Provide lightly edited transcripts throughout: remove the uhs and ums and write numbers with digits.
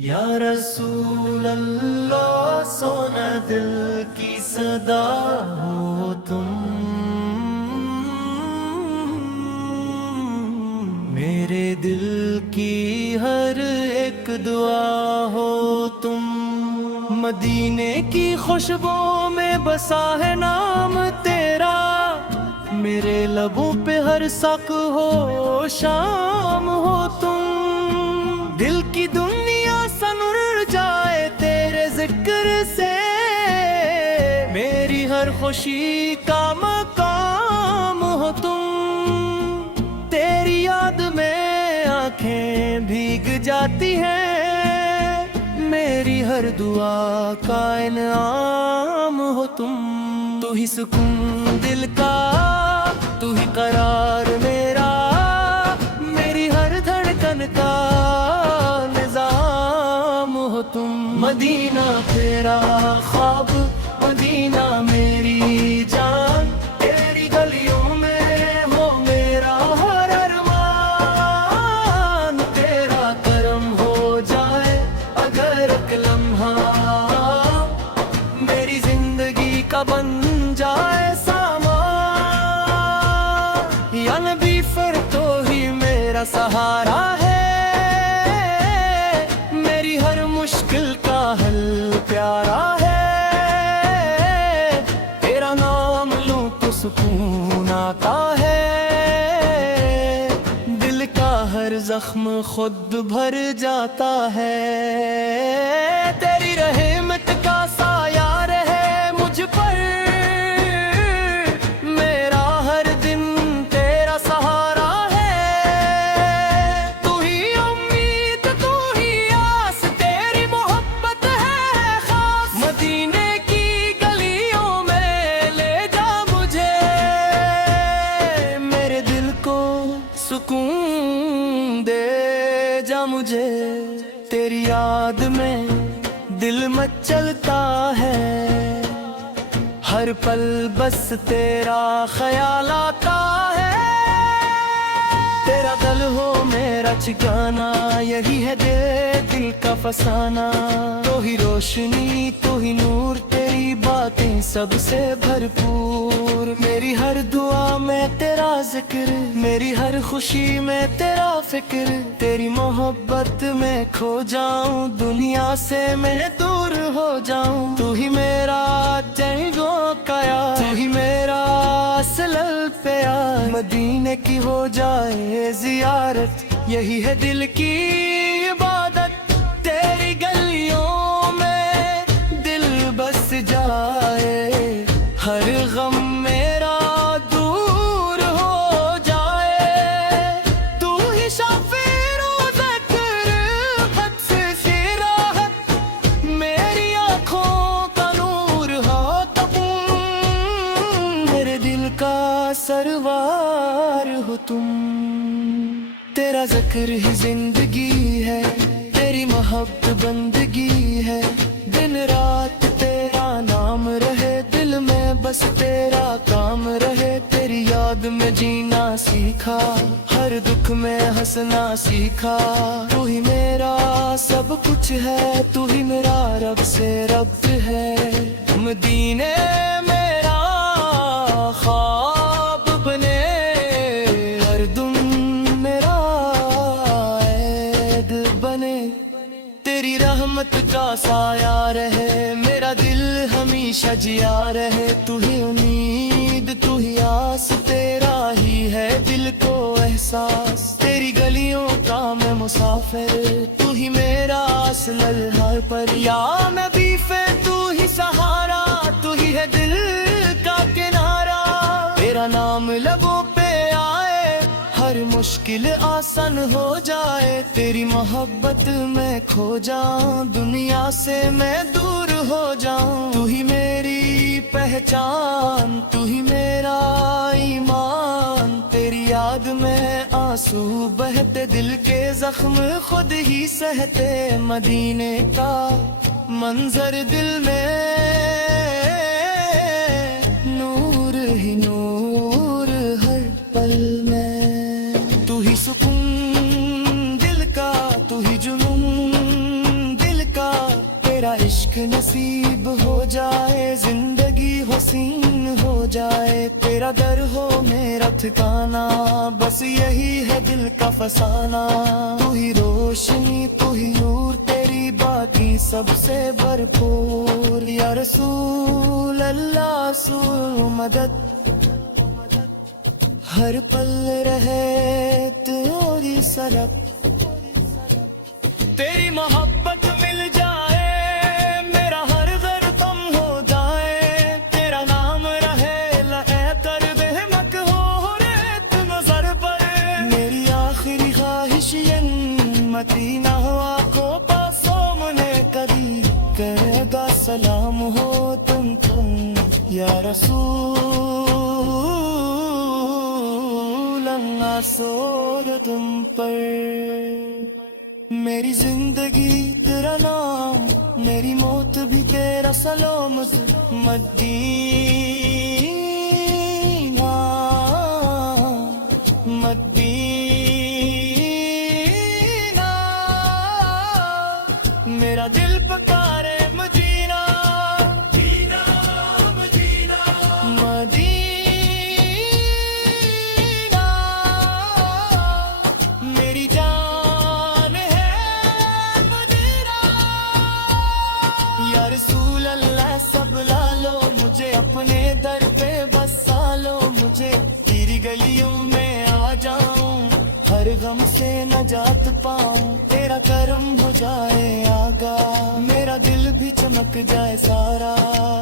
یا رسول اللہ سونا دل کی صدا ہو تم، میرے دل کی ہر ایک دعا ہو تم۔ مدینے کی خوشبو میں بسا ہے نام تیرا، میرے لبوں پہ ہر سق ہو شام ہو تم۔ دل کی دنیا سنور جائے تیرے ذکر سے، میری ہر خوشی کا مقام ہو تم۔ تیری یاد میں آنکھیں بھیگ جاتی ہیں، میری ہر دعا کا انعام ہو تم۔ تو ہی سکون دل کا، تو ہی قرار میرا، میری ہر دھڑکن کا نظام ہو تم۔ مدینہ تیرا خواب، مدینہ میری جان، تیری گلیوں میں ہو میرا ہر ارمان۔ تیرا کرم ہو جائے اگر ایک لمحہ، میری زندگی کا بن جائے سامان۔ یا نبی پھر تو ہی میرا سہارا ہے، میری ہر مشکل کا حل پیارا ہے۔ تیرا نام لوں تو سکون آتا ہے، دل کا ہر زخم خود بھر جاتا ہے۔ تیری رحمت کا سایہ رہے مجھ پر، میرا ہر دن تیرا سہارا ہے۔ تو ہی امید، تو ہی آس، تیری محبت ہے خاص۔ مدینے کی گلیوں میں لے جا مجھے، میرے دل کو سکون دے جا مجھے۔ تیری یاد میں دل مچلتا ہے، ہر پل بس تیرا خیال آتا ہے۔ تیرا دل ہو میرا ٹھکانا، یہی ہے دل کا فسانہ۔ تو ہی روشنی، تو ہی نور، تیری باتیں سب سے بھرپور۔ میری ہر دعا میں تیرا ذکر، میری ہر خوشی میں تیرا فکر۔ تیری محبت میں کھو جاؤں، دنیا سے میں دور ہو جاؤں۔ تو ہی میرا جنگوں کا یار، تو ہی میرا اصل پیار۔ مدینے کی ہو جائے زیارت، یہی ہے دل کی عبادت۔ تیری گلیوں میں دل بس جائے، ہر غم میرا دور ہو جائے۔ تو ہی شافی روزق رفت سے راحت، میری آنکھوں کا نور ہو تم۔ میرے دل کا سروار ہو تم، تیرا ذکر ہی زندگی ہے، تیری محبت بندگی ہے۔ دن رات تیرا نام رہے، دل میں بس تیرا کام رہے۔ تیری یاد میں جینا سیکھا، ہر دکھ میں ہنسنا سیکھا۔ تو ہی میرا سب کچھ ہے، تو ہی میرا رب سے رب ہے۔ مدینے میرا خواب بنے، ہر دم میرا عید بنے۔ تیری رحمت کا سایہ رہے، میرا دل ہمیشہ جیا رہے۔ تو ہی امید، تو ہی آس، تیرا ہی ہے دل کو احساس۔ تیری گلیوں کا میں مسافر، تو ہی میرا اصل ہر پر۔ یا نبی پھر تو ہی سہارا، تو ہی ہے دل کا کنارہ۔ تیرا نام لبوں پہ آئے، ہر مشکل آسان ہو جائے۔ تیری محبت میں کھو جاؤں، دنیا سے میں دور ہو جاؤں۔ تو ہی میری پہچان، تو ہی میرا ایمان۔ تیری یاد میں آنسو بہتے، دل کے زخم خود ہی سہتے۔ مدینے کا منظر دل میں نور ہی نور ہر پل میں۔ تو ہی سکون دل کا، تو ہی جنون عشق نصیب ہو جائے زندگی حسین ہو جائے تیرا در ہو میرا ٹھکانہ بس یہی ہے دل کا فسانہ تو ہی روشنی تو ہی نور تیری باقی سب سے بھرپور یا رسول اللہ سو مدد ہر پل رہے تیری سرک تیری محبت مل جائے میرا ہر در تم ہو جائے تیرا نام رہے لہے تر بے مقہور نظر پر میری آخری خواہش یہ مدینہ ہو آنکھوں پاس سامنے کبھی کرے گا سلام ہو تم یا رسول اللہ سود تم پر میری زندگی تیرا نام میری موت بھی تیرا سلام مدینہ مدینہ میرا دل پکارے مدینہ مدینہ مدینہ مدینہ میری جان یا رسول اللہ سب لالو مجھے اپنے در پہ بس سالو مجھے تیری گلیوں میں آ جاؤں ہر غم سے نجات پاؤں تیرا کرم ہو جائے آگاہ میرا دل بھی چمک جائے سارا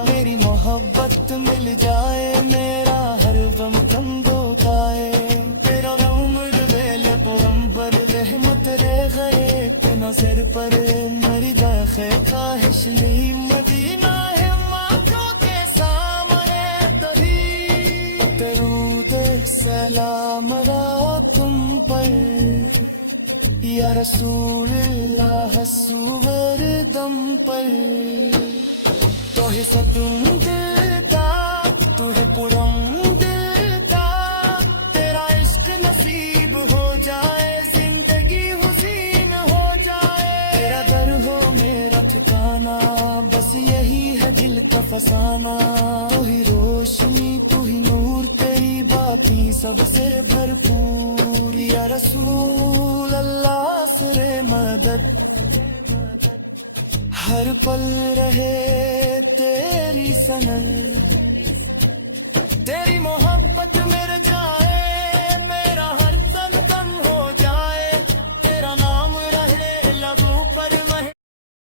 میری محبت مل جائے میرا ہر غم کم دو کھائے تیرا عمر ویل پیغمبر رحمت رہ گئے نظر پر میری داخل خواہش لی مدینہ ہے ماتوں کے سامنے تہی درود سلام را تم پر یا رسول اللہ سور دم پر تو ہے ستم دل کا تو ہے پرم دل کا تیرا عشق نصیب ہو جائے زندگی حسین ہو جائے تیرا در ہو میرا ٹھکانہ بس یہی ہے دل کا فسانہ تو ہی روشنی تو ہی نور تیری باقی سب سے بھرپور یا رسول اللہ سر مدد ہر پل رہے تیری سنن تیری محبت مر جائے